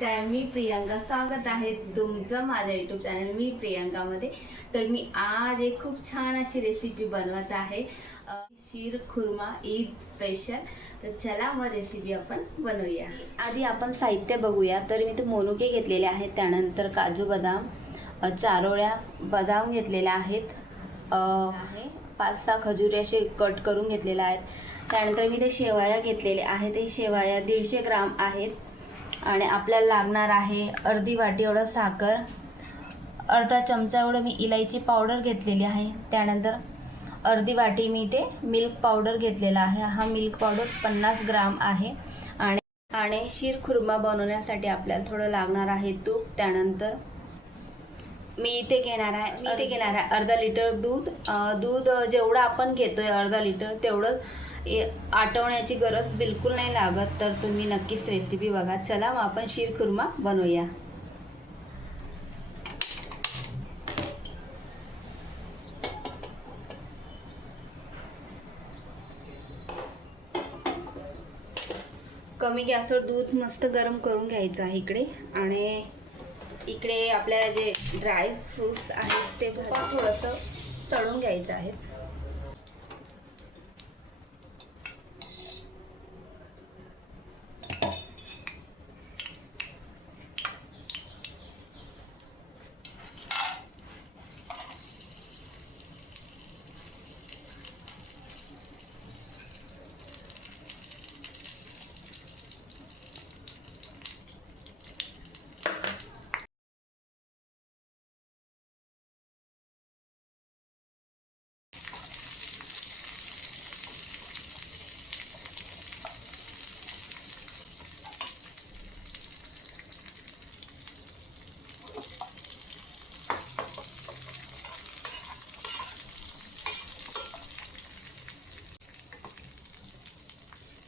नमस्कार, मी प्रियंका. स्वागत आहे तुमचं माझ्या यूट्यूब चॅनल मी प्रियंकामध्ये. तर मी आज एक खूप छान अशी रेसिपी बनवत आहे, शीर खुर्मा ईद स्पेशल. तर चला मग रेसिपी आपण बनवूया. आधी आपण साहित्य बघूया. तर मी ते मोनुके घेतलेले आहेत, त्यानंतर काजू बदाम, चारोळ्या बदाम घेतलेल्या आहेत, 5-6 खजुरी असे कट करून घेतलेले आहेत. त्यानंतर मी ते शेवया घेतलेले आहेत, ते शेवया 150 ग्राम आहेत. आणि आपल्याला लागणार आहे अर्धी वाटी एवढं साखर, अर्धा चमचा एवढं मी इलायची पावडर घेतलेली आहे. त्यानंतर अर्धी वाटी मी ते मिल्क पावडर घेतलेला आहे. हा मिल्क पावडर 50 ग्राम आहे. आणि शीर खुर्मा बनवण्यासाठी आपल्याला थोडं लागणार आहे तूप. त्यानंतर मी इथे घेणार आहे अर्धा लिटर दूध. जेवढं आपण घेतोय अर्धा लिटर तेवढं आटवण्याची गरज बिलकुल नाही लागत. तर तुम्ही नक्कीच रेसिपी बघा. चला मग आपण शीर खुर्मा बनवूया. कमी गॅसवर दूध मस्त गरम करून घ्यायचं आहे इकडे. आणि इकडे आपल्याला जे ड्राय फ्रूट्स आहेत ते थोडंसं तळून घ्यायचं आहे.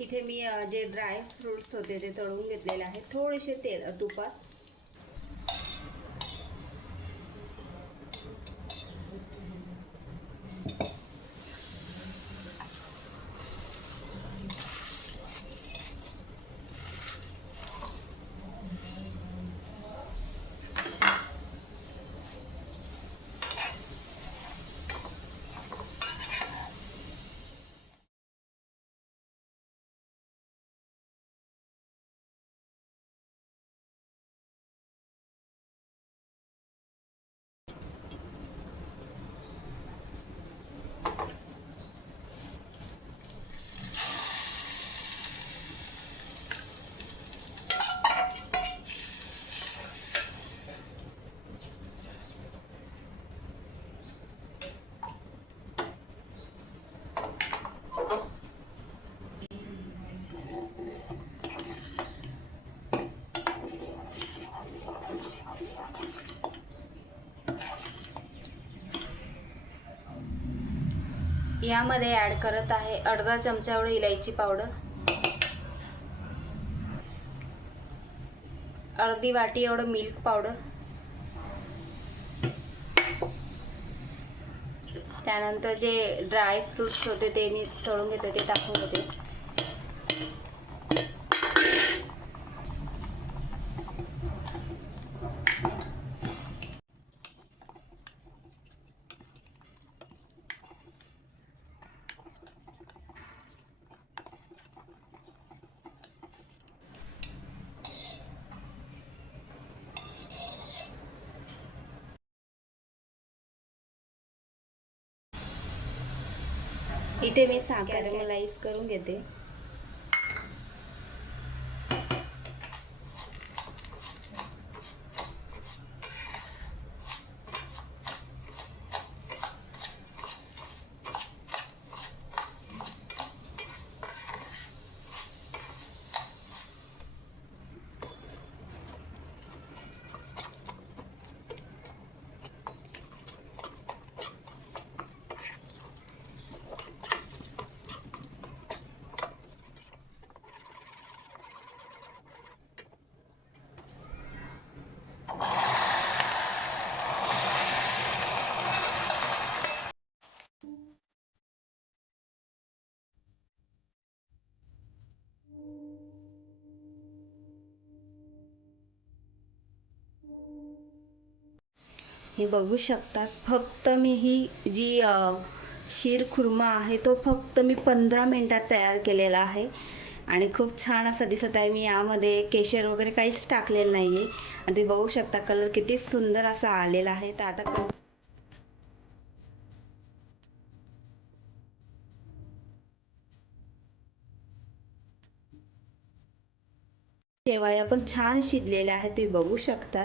इथे मी जे ड्राय फ्रूट्स होते ते तळून घेतलेले आहेत, थोडेसे तुपात. यामध्ये ॲड करत आहे अर्धा चमचा एवढी इलायची पावडर, अर्धी वाटी एवढं मिल्क पावडर, त्यानंतर जे ड्राय फ्रूट्स होते ते मी तळून घेतले ते टाकून होते. इथे मी साखर कॅरमलाइज करून घेते. हे बघू शकता, फक्त मी ही जी शीर खुर्मा आहे तो फक्त मी 15 मिनिटात तयार केलेला आहे आणि खूप छान असं दिसत आहे. मी यामध्ये केशर वगैरे काहीच टाकलेलं नाही आहे आणि तुम्ही बघू शकता कलर किती सुंदर असा आलेला आहे. तर आता शेवया पण छान शिजलेल्या आहेत, तुम्ही बघू शकता.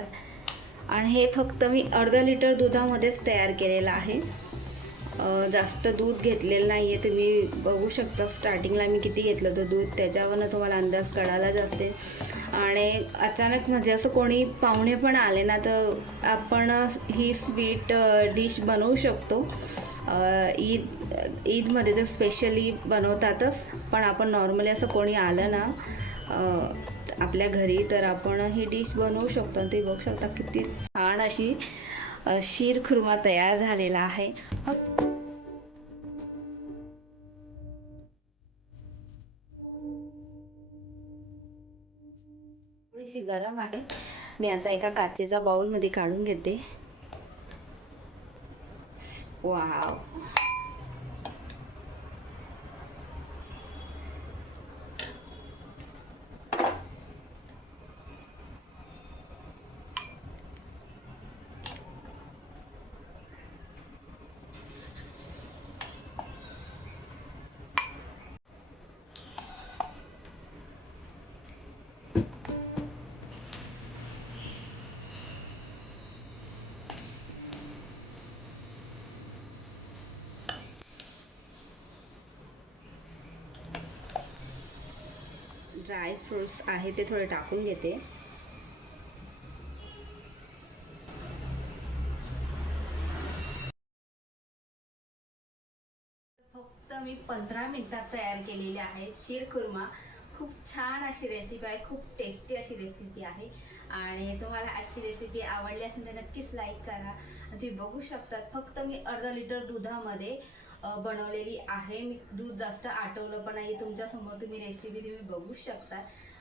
आणि हे फक्त मी अर्धा लिटर दुधामध्येच तयार केलेलं आहे. जास्त दूध घेतलेलं नाही आहे. तुम्ही बघू शकता स्टार्टिंगला मी किती घेतलं होतं दूध, त्याच्यावरनं तुम्हाला अंदाज कळालाच असेल. आणि अचानक म्हणजे असं कोणी पाहुणे पण आले ना, तर आपण ही स्वीट डिश बनवू शकतो. ईदमध्ये तर स्पेशली बनवतातच, पण आपण नॉर्मली असं कोणी आलं ना आपल्या घरी, तर आपण ही डिश बनवू शकतो. ते बघू शकता किती छान अशी शीर खुर्मा तयार झालेला आहे. थोडीशी गरम आहे. मी आता एका काचेच्या बाउलमध्ये काढून घेते. वाव, ड्राय फ्रूट्स आहे ते थोडे टाकून घेते. फक्त मी 15 मिनिटात तयार केलेली आहे शीर खुर्मा. खूप छान अशी रेसिपी आहे, खूप टेस्टी अशी रेसिपी आहे. आणि तुम्हाला आजची रेसिपी आवडली असेल तर नक्कीच लाईक करा. तुम्ही बघू शकता फक्त मी अर्धा लिटर दुधामध्ये बनवलेली आहे. मी दूध जास्त आटवलं पण नाही. तुमच्यासमोर तुम्ही रेसिपी तुम्ही बघू शकता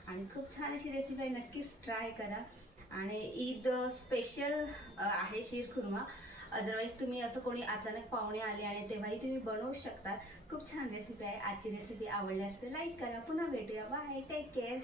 आणि खूप छान अशी रेसिपी आहे, नक्कीच ट्राय करा. आणि ईद स्पेशल आहे शीर खुर्मा. अदरवाईज तुम्ही असं कोणी अचानक पाहुणे आले आणि तेव्हाही तुम्ही बनवू शकता. खूप छान रेसिपी आहे. आजची रेसिपी आवडल्यास तर लाईक करा. पुन्हा भेटूया. Bye, take care.